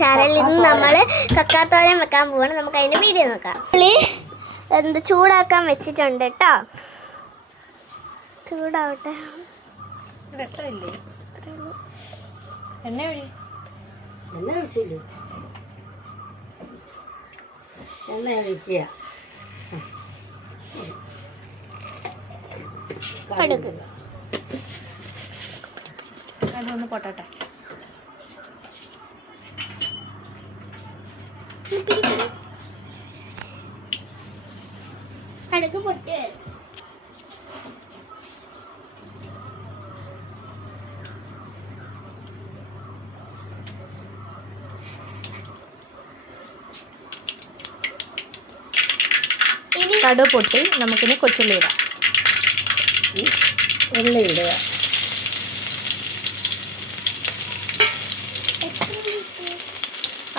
ചാനലിൽ നിന്ന് നമ്മൾ കക്കാത്തോരൻ വെക്കാൻ പോവാണ്. നമുക്ക് അതിന്റെ വീഡിയോ നോക്കാം. പുളി ചൂടാക്കാൻ വെച്ചിട്ടുണ്ട് കേട്ടോ. ചൂടാവട്ടെ. അതൊന്ന് പൊട്ടട്ടെ. കടുക് പൊട്ടി കടുക് പൊട്ടി നമുക്കിനി കൊച്ചുള്ളി ഇടാം. ഉള്ളി ഇടുക.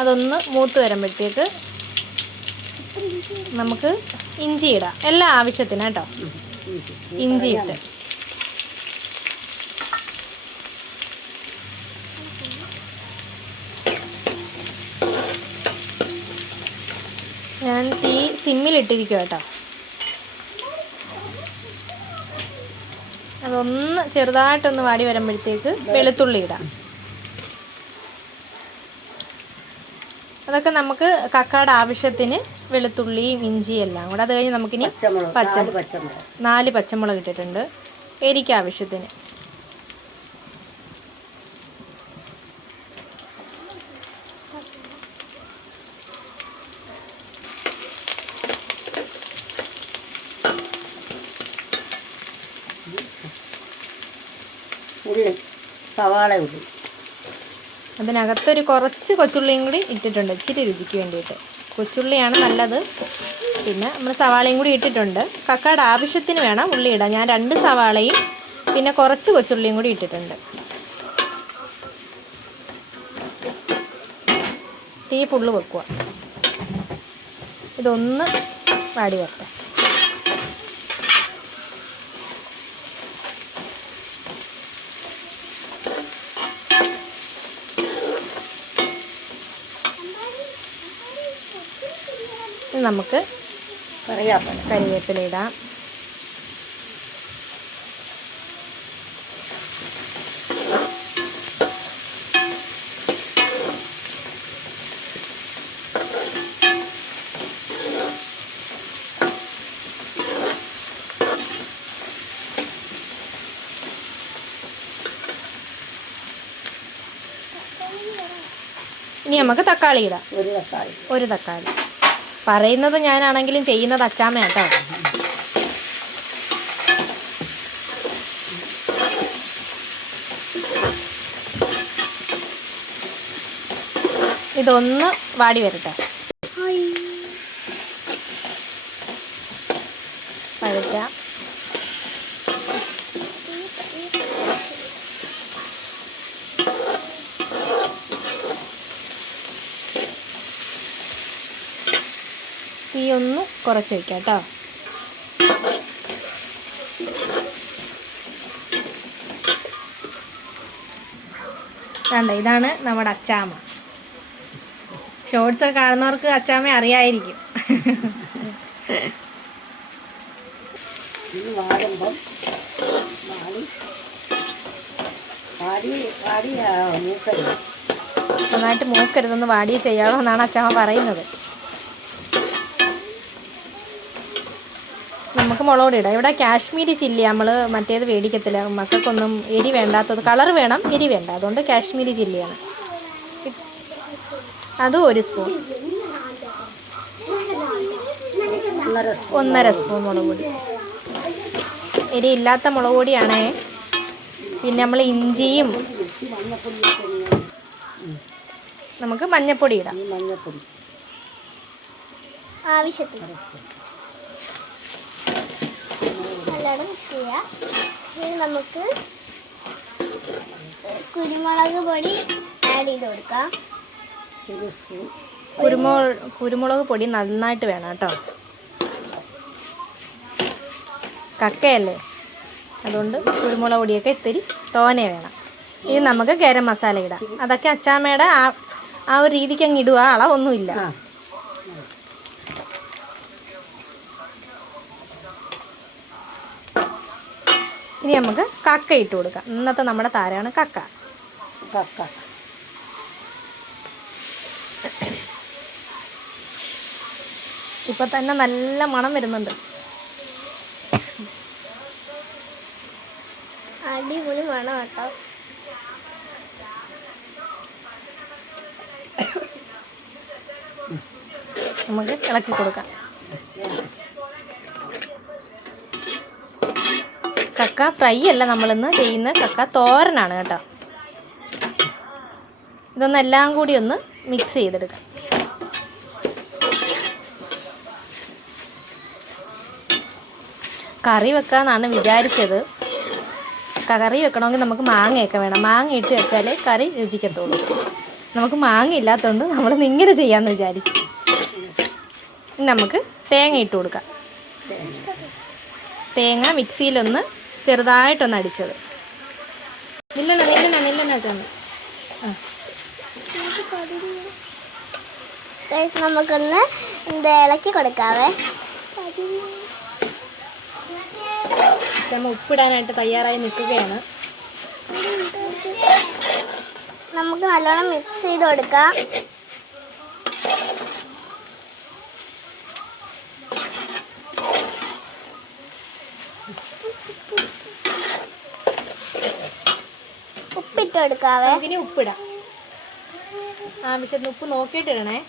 അതൊന്ന് മൂത്ത് വരുമ്പോഴത്തേക്ക് നമുക്ക് ഇഞ്ചി ഇടാം. എല്ലാ ആവശ്യത്തിന് കേട്ടോ. ഇഞ്ചി ഇട്ട് ഞാൻ തീ സിമ്മിലിട്ടിരിക്കും കേട്ടോ. അതൊന്ന് ചെറുതായിട്ടൊന്ന് വാടി വരുമ്പോഴത്തേക്ക് വെളുത്തുള്ളി ഇടാം. അതൊക്കെ നമുക്ക് കക്കയുടെ ആവശ്യത്തിന് വെളുത്തുള്ളിയും ഇഞ്ചിയും എല്ലാം കൂടെ. അത് കഴിഞ്ഞ് നമുക്കിനി 4 പച്ചമുളക് ഇട്ടിട്ടുണ്ട് എരിക്ക് ആവശ്യത്തിന്. ഉള്ളി സവാള ഉള്ളി അതിനകത്തൊരു കുറച്ച് കൊച്ചുള്ളിയും കൂടി ഇട്ടിട്ടുണ്ട്, ഇച്ചിരി രുചിക്ക് വേണ്ടിയിട്ട്. കൊച്ചുള്ളിയാണ് നല്ലത്. പിന്നെ നമ്മൾ സവാളയും കൂടി ഇട്ടിട്ടുണ്ട്. കക്കയുടെ ആവശ്യത്തിന് വേണം ഉള്ളി ഇടാൻ. ഞാൻ 2 സവാളയും പിന്നെ കുറച്ച് കൊച്ചുള്ളിയും കൂടി ഇട്ടിട്ടുണ്ട്. തീ ഫുള്ള് വെക്കുക. ഇതൊന്ന് വാടി വരട്ടെ. നമുക്ക് കരിവേപ്പില ഇടാം. ഇനി നമുക്ക് തക്കാളി ഇടാം. ഒരു തക്കാളി. പറയുന്നത് ഞാനാണെങ്കിലും ചെയ്യുന്നത് അച്ചാമ്മ കേട്ടോ. ഇതൊന്ന് വാടി വരട്ടെ. വഴറ്റാം. തീ ഒന്ന് കുറച്ച് വയ്ക്കാം കേട്ടോ. വേണ്ട, ഇതാണ് നമ്മുടെ അച്ചാമ്മ. ഷോർട്സ് ഒക്കെ കാണുന്നവർക്ക് അച്ചാമ്മ അറിയായിരിക്കും. നന്നായിട്ട് മൂക്കരുതൊന്ന് വാടി ചെയ്യാമോ എന്നാണ് അച്ചാമ്മ പറയുന്നത്. നമുക്ക് മുളക് പൊടി ഇടാം. ഇവിടെ കാശ്മീരി ചില്ലി നമ്മൾ മറ്റേത് മേടിക്കത്തില്ല. മക്കൾക്കൊന്നും എരി വേണ്ടാത്തത്, കളർ വേണം, എരി വേണ്ട. അതുകൊണ്ട് കാശ്മീരി ചില്ലിയാണ്. അതും 1 സ്പൂൺ. 1.5 സ്പൂൺ മുളക് പൊടി. എരി ഇല്ലാത്ത മുളക് പൊടിയാണേ. പിന്നെ നമ്മൾ ഇഞ്ചിയും നമുക്ക് മഞ്ഞൾപ്പൊടി ഇടാം. ആവശ്യത്തിന് നല്ലോണം മിക്സ് ചെയ്യാം. ഇനി നമുക്ക് കുരുമുളക് പൊടി ആഡ് ചെയ്ത് കൊടുക്കാം. കുരുമുളക് പൊടി നന്നായിട്ട് വേണം കേട്ടോ. കക്കയല്ലേ, അതുകൊണ്ട് കുരുമുളക് പൊടിയൊക്കെ ഇത്തിരി തോനെ വേണം. ഇനി നമുക്ക് ഗരം മസാല ഇടാം. അതൊക്കെ അച്ചാമ്മയുടെ ആ ഒരു രീതിക്ക് അങ്ങ് ഇടുക, അളവൊന്നുമില്ല. ആ ഇനി നമുക്ക് കക്ക ഇട്ട് കൊടുക്കാം. ഇന്നത്തെ നമ്മുടെ താരമാണ് കക്ക. കക്ക ഇപ്പം തന്നെ നല്ല മണം വരുന്നുണ്ട്. അടിപൊളി മണം കേട്ടോ. നമുക്ക് ഇളക്കി കൊടുക്കാം. കക്ക ഫ്രൈ അല്ല നമ്മളിന്ന് ചെയ്യുന്ന, കക്ക തോരനാണ് കേട്ടോ. ഇതൊന്നെല്ലാം കൂടി ഒന്ന് മിക്സ് ചെയ്തെടുക്കാം. കറി വെക്കാമെന്നാണ് വിചാരിച്ചത്. കറി വെക്കണമെങ്കിൽ നമുക്ക് മാങ്ങയൊക്കെ വേണം. മാങ്ങ ഇട്ട് വെച്ചാലേ കറി രുചിക്കത്തുള്ളൂ. നമുക്ക് മാങ്ങ ഇല്ലാത്തതുകൊണ്ട് നമ്മളിന്ന് ഇങ്ങനെ ചെയ്യാമെന്ന് വിചാരിച്ചു. നമുക്ക് തേങ്ങ ഇട്ട് കൊടുക്കാം. തേങ്ങ മിക്സിയിലൊന്ന് ചെറുതായിട്ടൊന്ന് അടിച്ചത്. നമുക്കൊന്ന് ഇളക്കി കൊടുക്കാവേ. അച്ഛമ്മ ഉപ്പിടാനായിട്ട് തയ്യാറായി നിൽക്കുകയാണ്. നമുക്ക് നല്ലോണം മിക്സ് ചെയ്ത് കൊടുക്കാം. ഉപ്പിട്ട് കൊടുക്കാവേ. ഇനി ഉപ്പിടാം. ആവശ്യത്തിന് ഉപ്പ് നോക്കിയിട്ടിടണേ.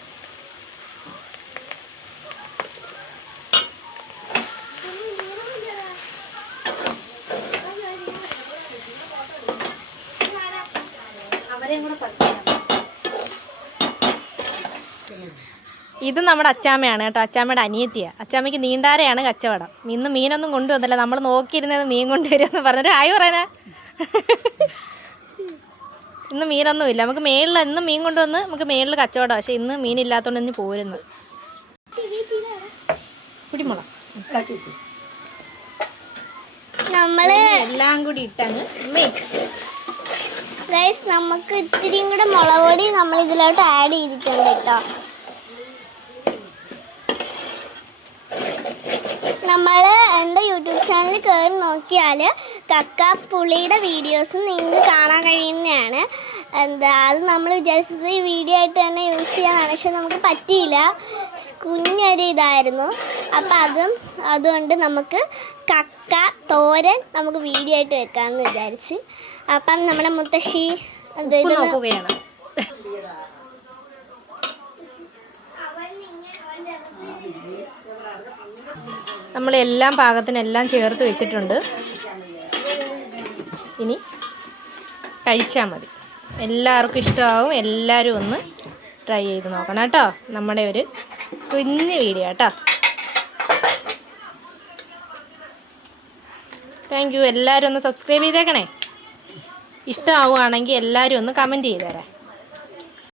ഇത് നമ്മുടെ അച്ചാമ്മയാണ് കേട്ടോ. അച്ചാമ്മയുടെ അനിയത്തിയാണ്. അച്ചാമ്മയ്ക്ക് നീണ്ടാരെയാണ് കച്ചവടം. ഇന്ന് മീനൊന്നും കൊണ്ടുവന്നില്ല. നമ്മൾ നോക്കിയിരുന്നത് മീൻ കൊണ്ടുവരുമെന്ന് പറഞ്ഞിട്ട് ആയി പറയാനാ. ഇന്ന് മീനൊന്നുമില്ല. നമുക്ക് മേളിൽ ഇന്ന് മീൻ കൊണ്ടുവന്ന് നമുക്ക് മേളിൽ കച്ചവടം. പക്ഷേ ഇന്ന് മീനില്ലാത്തതുകൊണ്ട് ഇന്ന് പോരുന്നു. കുടിമുളക് നമ്മള് എല്ലാം കൂടി ഇട്ടങ്ങ് മിക്സ്. ഗൈസ്, നമുക്ക് ഇത്തിരിയും കൂടെ മുളക് പൊടി നമ്മൾ ഇതിലോട്ട് ആഡ് ചെയ്തിട്ടുണ്ട് കേട്ടോ. നമ്മൾ എൻ്റെ യൂട്യൂബ് ചാനലിൽ കയറി നോക്കിയാൽ കക്ക പുളിയുടെ വീഡിയോസ് നിങ്ങൾക്ക് കാണാൻ കഴിയുന്നതാണ്. അത് നമ്മൾ വിചാരിച്ചത് ഈ വീഡിയോ ആയിട്ട് തന്നെ യൂസ് ചെയ്യാനാണ്. പക്ഷെ നമുക്ക് പറ്റിയില്ല, കുഞ്ഞൊരു ഇതായിരുന്നു. അപ്പം അതുകൊണ്ട് നമുക്ക് കക്ക തോരൻ നമുക്ക് വീഡിയോ ആയിട്ട് വെക്കാമെന്ന് വിചാരിച്ച്. അപ്പം നമ്മുടെ മുത്തശ്ശി നോക്കുകയാണ്. നമ്മളെല്ലാം പാകത്തിനെല്ലാം ചേർത്ത് വെച്ചിട്ടുണ്ട്. ഇനി കഴിച്ചാൽ മതി. എല്ലാവർക്കും ഇഷ്ടമാവും. എല്ലാവരും ഒന്ന് ട്രൈ ചെയ്ത് നോക്കണം കേട്ടോ. നമ്മുടെ ഒരു കുഞ്ഞു വീഡിയോ കേട്ടോ. Thank you. എല്ലാവരും ഒന്ന് സബ്സ്ക്രൈബ് ചെയ്തേക്കണേ. ഇഷ്ടമാവുകയാണെങ്കിൽ എല്ലാവരും ഒന്ന് കമൻറ്റ് ചെയ്തേരാം.